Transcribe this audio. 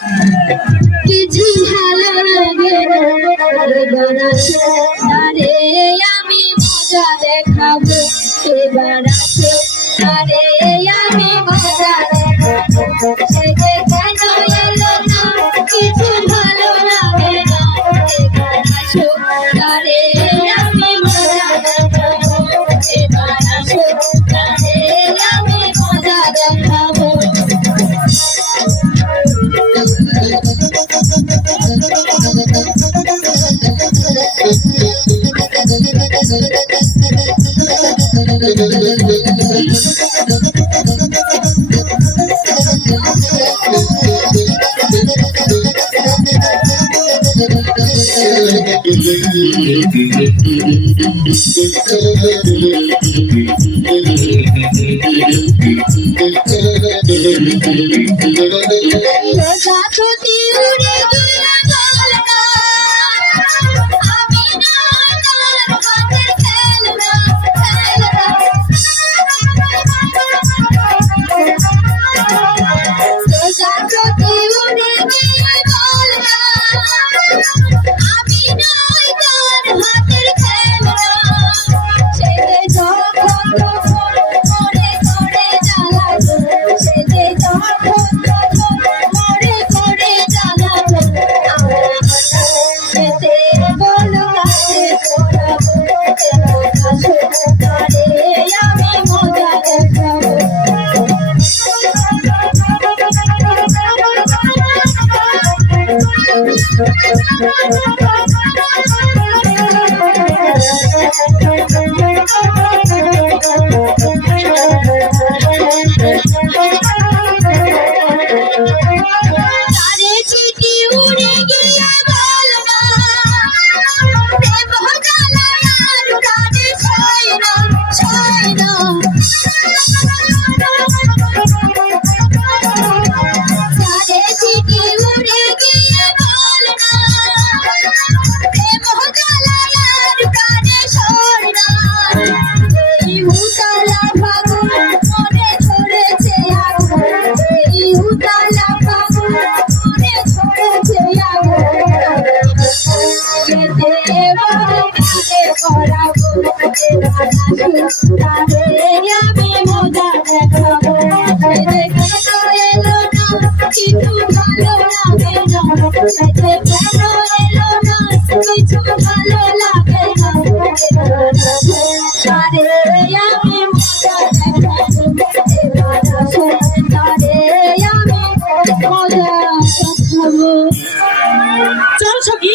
কিছু ভালো লাগে আরে আমি মজা দেখাবো এবার আসো আরে আমি মজা দেখাবো সে যে কেন এলো না কিছু ভালো লাগে না এবার আসো আরে আমি মজা দেখাবো এবার আসো আরে আমি মজা দেখাবো চল সখী